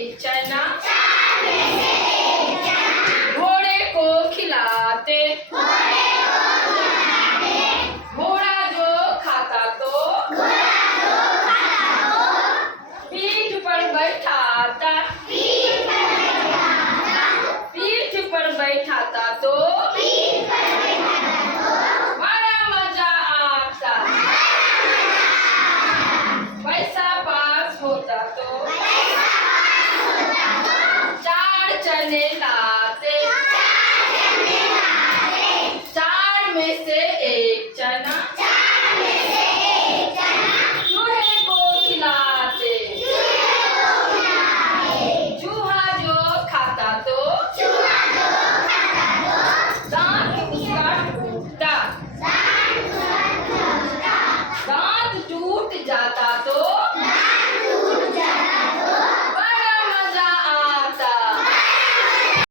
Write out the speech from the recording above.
एक चना, घोड़े को खिलाते, घोड़ा जो खाता तो पीठ पर बैठाता, पीठ पर बैठाता तो बड़ा मजा आता, पैसा पास होता तो चार चने ला